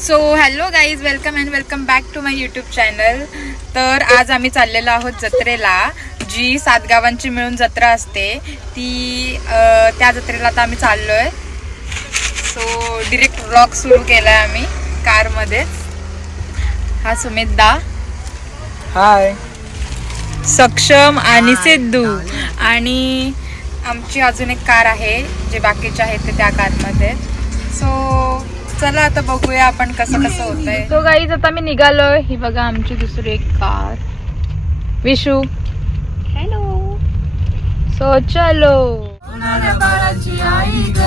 So hello guys, welcome back to my YouTube channel. तर आज आम्ही चाललेलो आहोत जत्रेला, जी 7 गावांची मिळून जत्रा असते ती. त्या जत्रेला आता आम्ही चाललोय. सो डिरेक्ट व्लॉग सुरू केलाय आम्ही कारमध्ये. हा सुमित दा, हाय, सक्षम आणि सिद्धू, आणि आमची अजून एक कार आहे, जे बाकीचे आहेत ते त्या कारमध्ये. सो चला आता बघूया आपण कसं होतंय. तो गाईज आता मी निघालोय. ही बघा आमची दुसरी एक कार. विशू, हॅलो. सो चलो. बाळाची आई ग,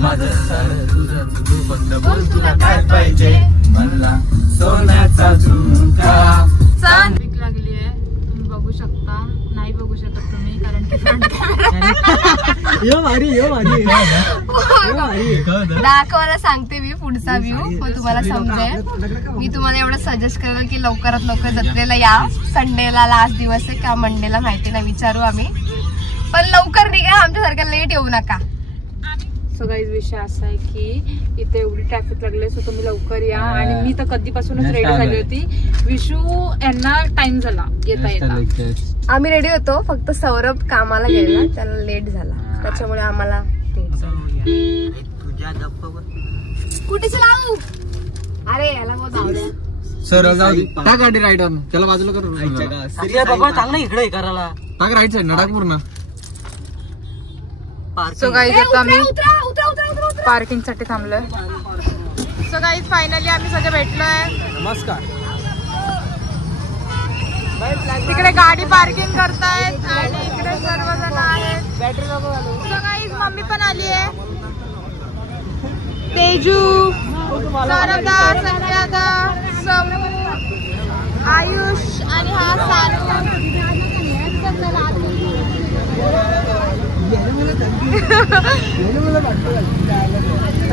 माझं सर तुझं तू फक्त बोल तुला काय पाहिजे, मला सोन्याचा झुमका. चांद लागली आहे, तुम्ही बघू शकता. नाही बघू शकत तुम्ही कारण की दाखवायला सांगते मी पुढचा व्ह्यू तुम्हाला समजेल. मी तुम्हाला एवढं सजेस्ट करेल की लवकरात लवकर जत्रेला या. संडेला लास्ट दिवस आहे का मंडेला माहिती नाही, विचारू आम्ही. पण लवकर निघा, आमच्यासारखं लेट येऊ नका. सो गाईज विषय असा आहे की इथे एवढी ट्रॅफिक लागले, सो तुम्ही लवकर या. आणि मी तर कधीपासूनच रेडी झाली होती. विशू यांना टाइम झाला येता. आम्ही रेडी होतो, फक्त सौरभ कामाला गेला, त्याला लेट झाला, त्याच्यामुळे आम्हाला कुठे लावू. अरे याला बहुत आवडलं सर, टाक गाडी राईट ऑन, त्याला बाजूला करू. चांगलं इकडे करायला टाक, राईट साईड ना टाक पूर्ण. सो गाईज आता आम्ही पार्किंग साठी थांबलोय. सो गाईज फायनली आम्ही सगळे भेटलोय. नमस्कार. तिकडे गाडी पार्किंग करतायत आणि इकडे सर्वजण आहेत. सो गाईज मम्मी पण आली आहे. तेजू, सौरभदा, संध्यादा, समू, आयुष आणि हा सानू.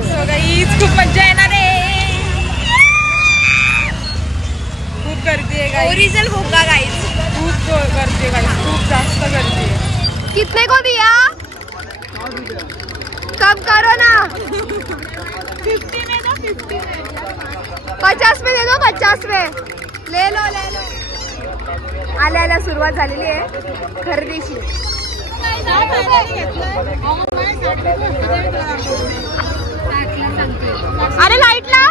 सो गाईज खूप मजा येणार आहे. खूप गर्दी आहे गाईज. ओरिजिनल होगा गाइस. खूप गर्दी आहे गाईज, खूप जास्त गर्दी आहे. कितने को दिया? कम करो ना. 50 में दो, 50 में. 50 में दे दो, 50 में ले लो. आल्या सुरुवात झालेली आहे खरेदीची. अरे लाईट ला,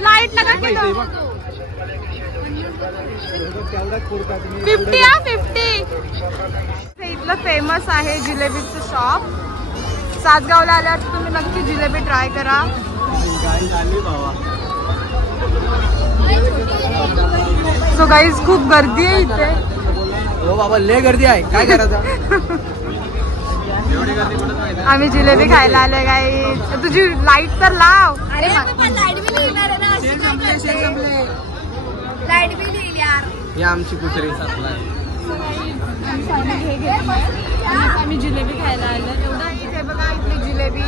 लाईट लगा के दो. 50 हा 50. इथलं फेमस आहे जिलेबीचं शॉप. सातगावला आल्यावर तुम्ही नक्की जिलेबी ट्राय करा. सो गाईज खूप गर्दी आहे इथे. हो बाबा, लय गर्दी आहे, काय करायचं. आम्ही जिलेबी खायला आलोय गाईज. तुझी लाईट तर लाव. अरे लाईट बिल येणार आहे ना, लाईट बिल येईल यार. ही आमची कुत्री. आम्ही जिलेबी खायला आलो. एवढा इथे बघा, इथली जिलेबी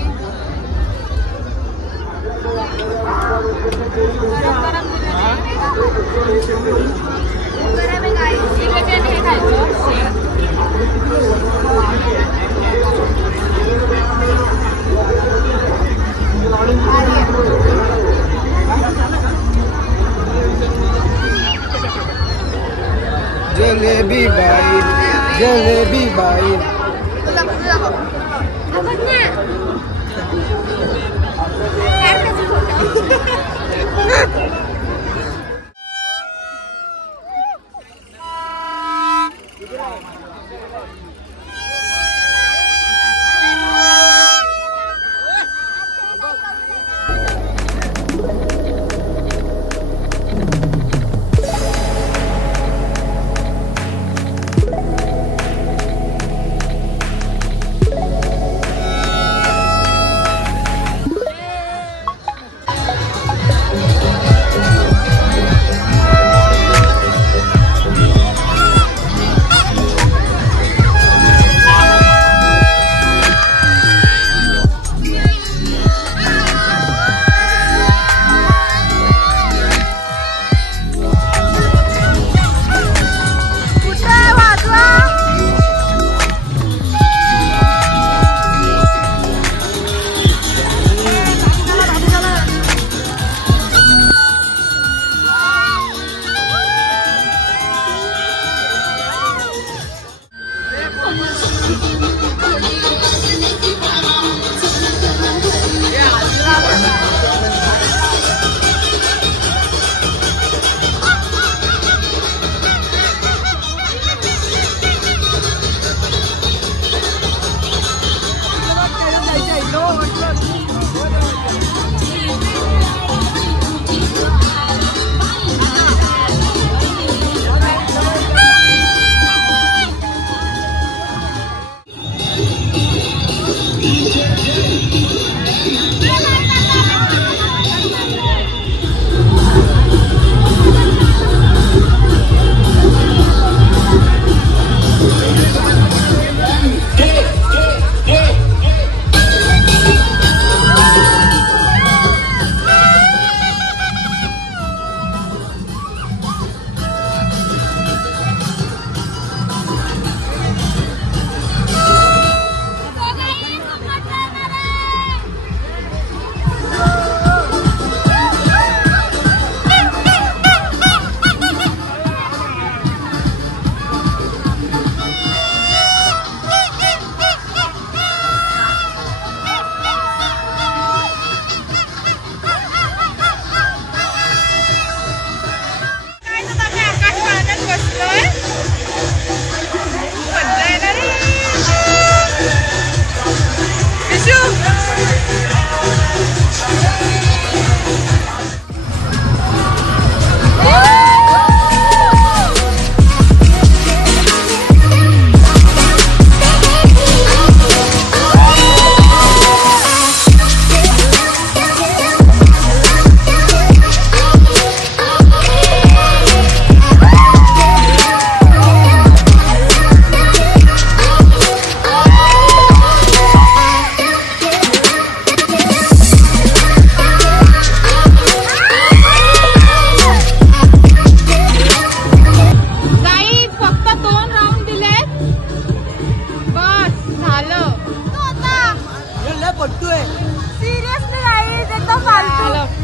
जलेबी बाई, जलेबी बाई.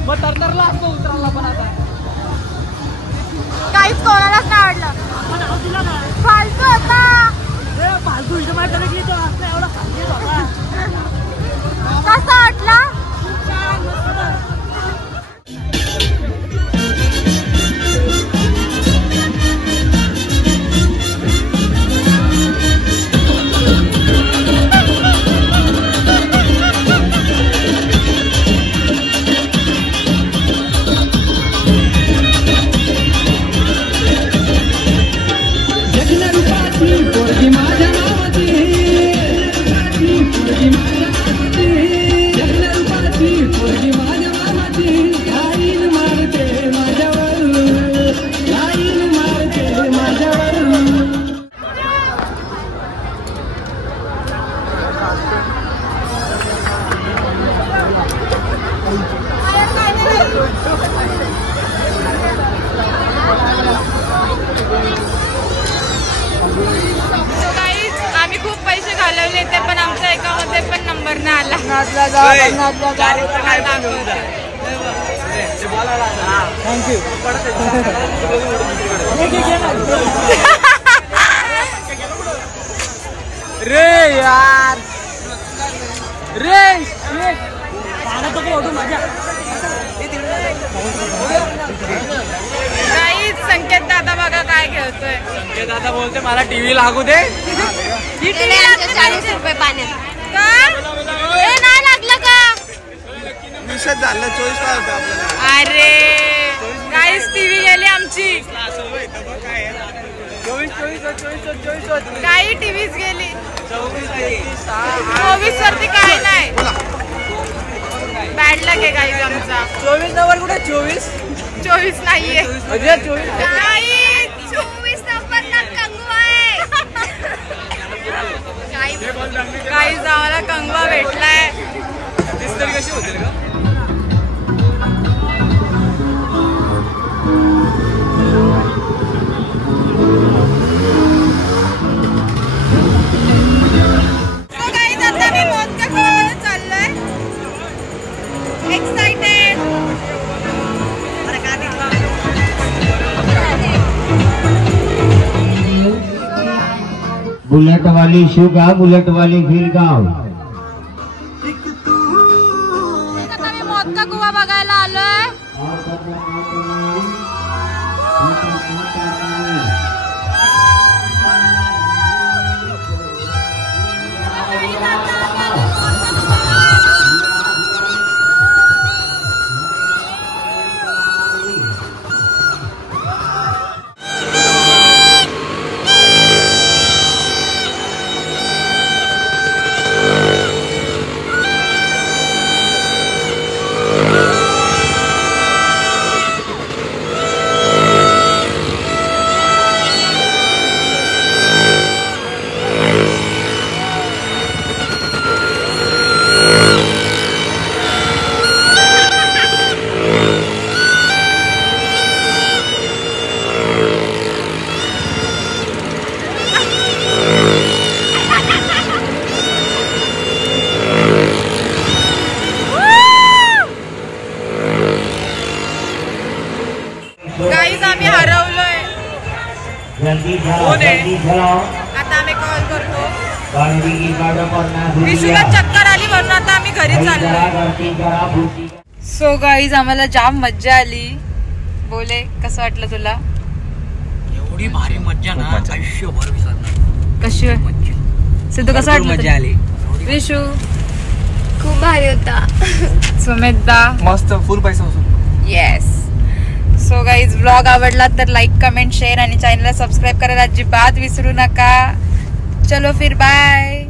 मग तरतरला असतो उतरायला पण आता काहीच कोणालाच नाही आवडलं. फालतू होता. फालतू इथं माहिती नाही की तो असला एवढा फालतू होता. कसा वाटला? आम्ही खूप पैसे घालवले ते पण आमच्या एकामध्ये पण नंबर नाही आला. थँक्यू. रे यार रे माझ्या संकेत दादा बघा काय खेळतोय. संकेत दादा बोलते मला टीव्ही लागू दे. 40 रुपये पाण्यात नाही लागलं का? विषय झालं 24 तास होतं आपल्याला. अरे काहीच टीव्ही गेली आमची. 24 काही टीव्हीच गेली. 24 वरती काय नाही. बॅड लक आहे काही आमचा. 24 नंबर कुठे? 24 नाहीये. 24 नाही 24 नंबरला कंगवा आहे. काही आम्हाला कंगवा भेटलाय. कशी होतील का? आता मी मोदका खायला चाललोय. एक्साइटेड. बुलेट वाली शुगा बुलेट वाली भिलगाव. आता मी मोदका कुवा बघायला आलोय. गाईज आम्ही हरवलोय. आता आम्ही कॉल करतो. विशूला चक्कर आली म्हणून आता आम्ही घरी चाललोय. सो गाईज आम्हाला जाम मज्जा आली. बोले कसं वाटलं तुला? एवढी भारी मज्जा ना आयुष्यभर विसरणार. कशी सिद्धू कसं वाटलं? मज्जा आली. विशू खूप भारी होता. सुमेधा मस्त फुल पैसा वसूल. येस. सो गाईज व्लॉग आवडला तर लाईक कमेंट शेअर आणि चॅनलला सबस्क्राईब करायला अजिबात विसरू नका. चलो फिर बाय.